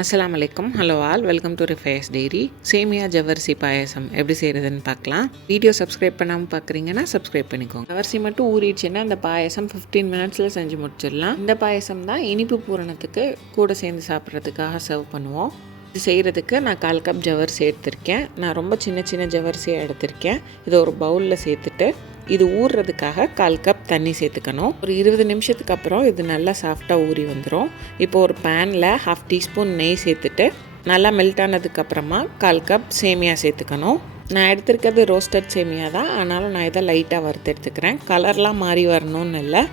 அஸ்ஸலாமு அலைக்கும். Hello all, welcome to ரிஃபயர்ஸ் டைரி. சேமியா ஜவ்வரிசி பாயசம் எப்படி செய்கிறதுன்னு பார்க்கலாம். வீடியோ சப்ஸ்கிரைப் பண்ணாமல் பார்க்குறீங்கன்னா சப்ஸ்கிரைப் பண்ணிக்கோங்க. ஜவ்வரிசி மட்டும் ஊறிடுச்சுன்னா இந்த பாயசம் 15 மினிட்ஸில் செஞ்சு முடிச்சிடலாம். இந்த பாயசம் தான் இனிப்பு பூரணத்துக்கு கூட சேர்ந்து சாப்பிட்றதுக்காக சர்வ் பண்ணுவோம். இது செய்கிறதுக்கு நான் 1/4 கப் ஜவ்வரிசி எடுத்திருக்கேன். நான் ரொம்ப சின்ன சின்ன ஜவ்வரிசியாக எடுத்திருக்கேன். இதை ஒரு பவுலில் சேர்த்துட்டு இது ஊறுறதுக்காக 1/4 கப் தண்ணி சேர்த்துக்கணும். ஒரு 20 நிமிஷத்துக்கு அப்புறம் இது நல்லா சாஃப்டாக ஊறி வந்துடும். இப்போ ஒரு பேனில் 1/2 டீஸ்பூன் நெய் சேர்த்துட்டு நல்லா மெல்ட் ஆனதுக்கப்புறமா 1/4 கப் சேமியா சேர்த்துக்கணும். நான் எடுத்துருக்கிறது ரோஸ்டட் சேமியா தான், ஆனாலும் நான் இதை லைட்டாக வறுத்து எடுத்துக்கிறேன். கலர்லாம் மாறி வரணும்னு இல்லை.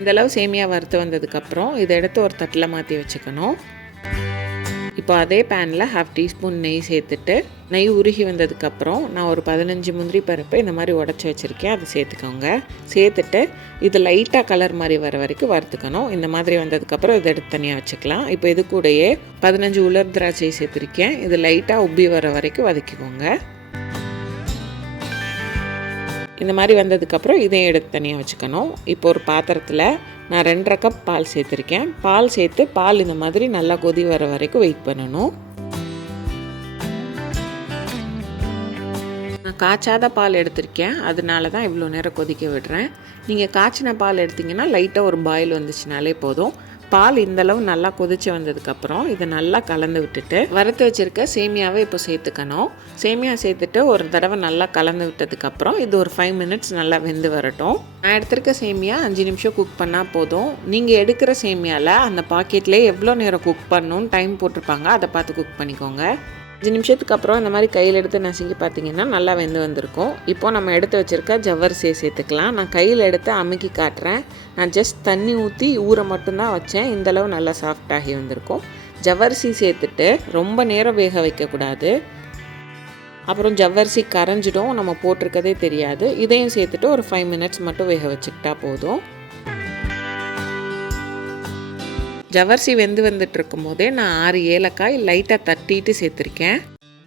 இந்தளவு சேமியா வறுத்து வந்ததுக்கப்புறம் இதை எடுத்து ஒரு தட்டில் மாற்றி வச்சுக்கணும். இப்போ அதே பேனில் 1/2 டீஸ்பூன் நெய் சேர்த்துட்டு நெய் உருகி வந்ததுக்கப்புறம் நான் ஒரு 15 முந்திரி பருப்பு இந்த மாதிரி உடச்சி வச்சுருக்கேன், அதை சேர்த்துக்கோங்க. சேர்த்துட்டு இது லைட்டாக கலர் மாதிரி வர வரைக்கும் வறுத்துக்கணும். இந்த மாதிரி வந்ததுக்கப்புறம் இதை எடுத்து தனியாக வச்சுக்கலாம். இப்போ இது கூடயே 15 உலர் திராட்சை சேர்த்துருக்கேன். இது லைட்டாக உப்பி வர வரைக்கும் வதக்கிக்கோங்க. இந்த மாதிரி வந்ததுக்கப்புறம் இதையும் எடுத்து தனியாக வச்சுக்கணும். இப்போ ஒரு பாத்திரத்தில் நான் 2.5 கப் பால் சேர்த்துருக்கேன். பால் சேர்த்து பால் இந்த மாதிரி நல்லா கொதி வர வரைக்கும் வெயிட் பண்ணணும். நான் காய்ச்சாத பால் எடுத்திருக்கேன், அதனால தான் இவ்வளோ நேரம் கொதிக்க விடுறேன். நீங்கள் காய்ச்சின பால் எடுத்திங்கன்னா லைட்டாக ஒரு பாயில் வந்துச்சுனாலே போதும். பால் இந்தளவு நல்லா கொதிச்சு வந்ததுக்கப்புறம் இதை நல்லா கலந்து விட்டுட்டு வறுத்து வச்சுருக்க சேமியாவை இப்போ சேர்த்துக்கணும். சேமியா சேர்த்துட்டு ஒரு தடவை நல்லா கலந்து விட்டதுக்கப்புறம் இது ஒரு 5 மினிட்ஸ் நல்லா வெந்து வரட்டும். நான் எடுத்திருக்க சேமியா 5 நிமிஷம் குக் பண்ணால் போதும். நீங்கள் எடுக்கிற சேமியாவில் அந்த பாக்கெட்லேயே எவ்வளோ நேரம் குக் பண்ணணும்னு டைம் போட்டிருப்பாங்க, அதை பார்த்து குக் பண்ணிக்கோங்க. 5 நிமிஷத்துக்கு அப்புறம் இந்த மாதிரி கையில் எடுத்து நசுங்கி பார்த்தீங்கன்னா நல்லா வெந்து வந்திருக்கும். இப்போது நம்ம எடுத்து வச்சுருக்க ஜவ்வரிசியை சேர்த்துக்கலாம். நான் கையில் எடுத்து அமுக்கி காட்டுறேன். நான் ஜஸ்ட் தண்ணி ஊற்றி ஊற மட்டும்தான் வச்சேன். இந்தளவு நல்லா சாஃப்டாகி வந்திருக்கும். ஜவ்வரிசி சேர்த்துட்டு ரொம்ப நேரம் வேக வைக்கக்கூடாது, அப்புறம் ஜவ்வரிசி கரைஞ்சிடும், நம்ம போட்டிருக்கதே தெரியாது. இதையும் சேர்த்துட்டு ஒரு 5 மினிட்ஸ் மட்டும் வேக வச்சுக்கிட்டா போதும். ஜவ்வரிசி வெந்து வந்துட்டு இருக்கும் போதே நான் 6 ஏலக்காய் லைட்டாக தட்டிட்டு சேர்த்துருக்கேன்.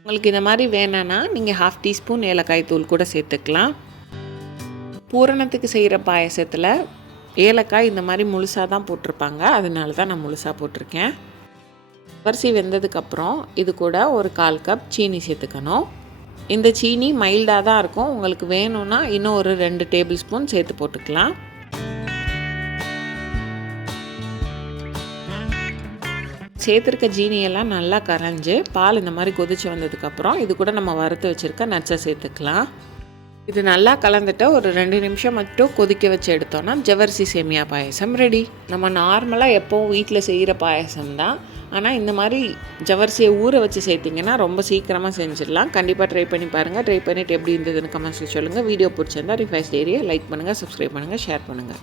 உங்களுக்கு இந்த மாதிரி வேணான்னா நீங்கள் 1/2 டீஸ்பூன் ஏலக்காய் தூள் கூட சேர்த்துக்கலாம். பூரணத்துக்கு செய்கிற பாயசத்தில் ஏலக்காய் இந்த மாதிரி முழுசாக தான் போட்டிருப்பாங்க, அதனால தான் நான் முழுசாக போட்டிருக்கேன். ஜவ்வரிசி வெந்ததுக்கப்புறம் இது கூட ஒரு 1/4 கப் சீனி சேர்த்துக்கணும். இந்த சீனி மைல்டாக தான் இருக்கும். உங்களுக்கு வேணும்னா இன்னும் ஒரு 2 டேபிள் ஸ்பூன் சேர்த்து போட்டுக்கலாம். சேர்த்துருக்க ஜீனியெல்லாம் நல்லா கரைஞ்சி பால் இந்த மாதிரி கொதிச்சு வந்ததுக்கப்புறம் இது கூட நம்ம வறுத்து வச்சுருக்க நட்ஸை சேர்த்துக்கலாம். இது நல்லா கலந்துட்டு ஒரு 2 நிமிஷம் மட்டும் கொதிக்க வச்சு எடுத்தோன்னா ஜவ்வரிசி சேமியா பாயசம் ரெடி. நம்ம நார்மலாக எப்போவும் வீட்டில் செய்கிற பாயசம் தான், ஆனால் இந்த மாதிரி ஜவ்வரிசியை ஊற வச்சு சேர்த்திங்கன்னா ரொம்ப சீக்கிரமாக செஞ்சிடலாம். கண்டிப்பாக ட்ரை பண்ணி பாருங்கள். ட்ரை பண்ணிவிட்டு எப்படி இருந்ததுன்னு கமெண்ட்ஸில் சொல்லுங்கள். வீடியோ பிடிச்சிருந்தா ரிஃபயர்ஸ் டைரியை லைக் பண்ணுங்கள், சப்ஸ்கிரைப் பண்ணுங்கள், ஷேர் பண்ணுங்கள்.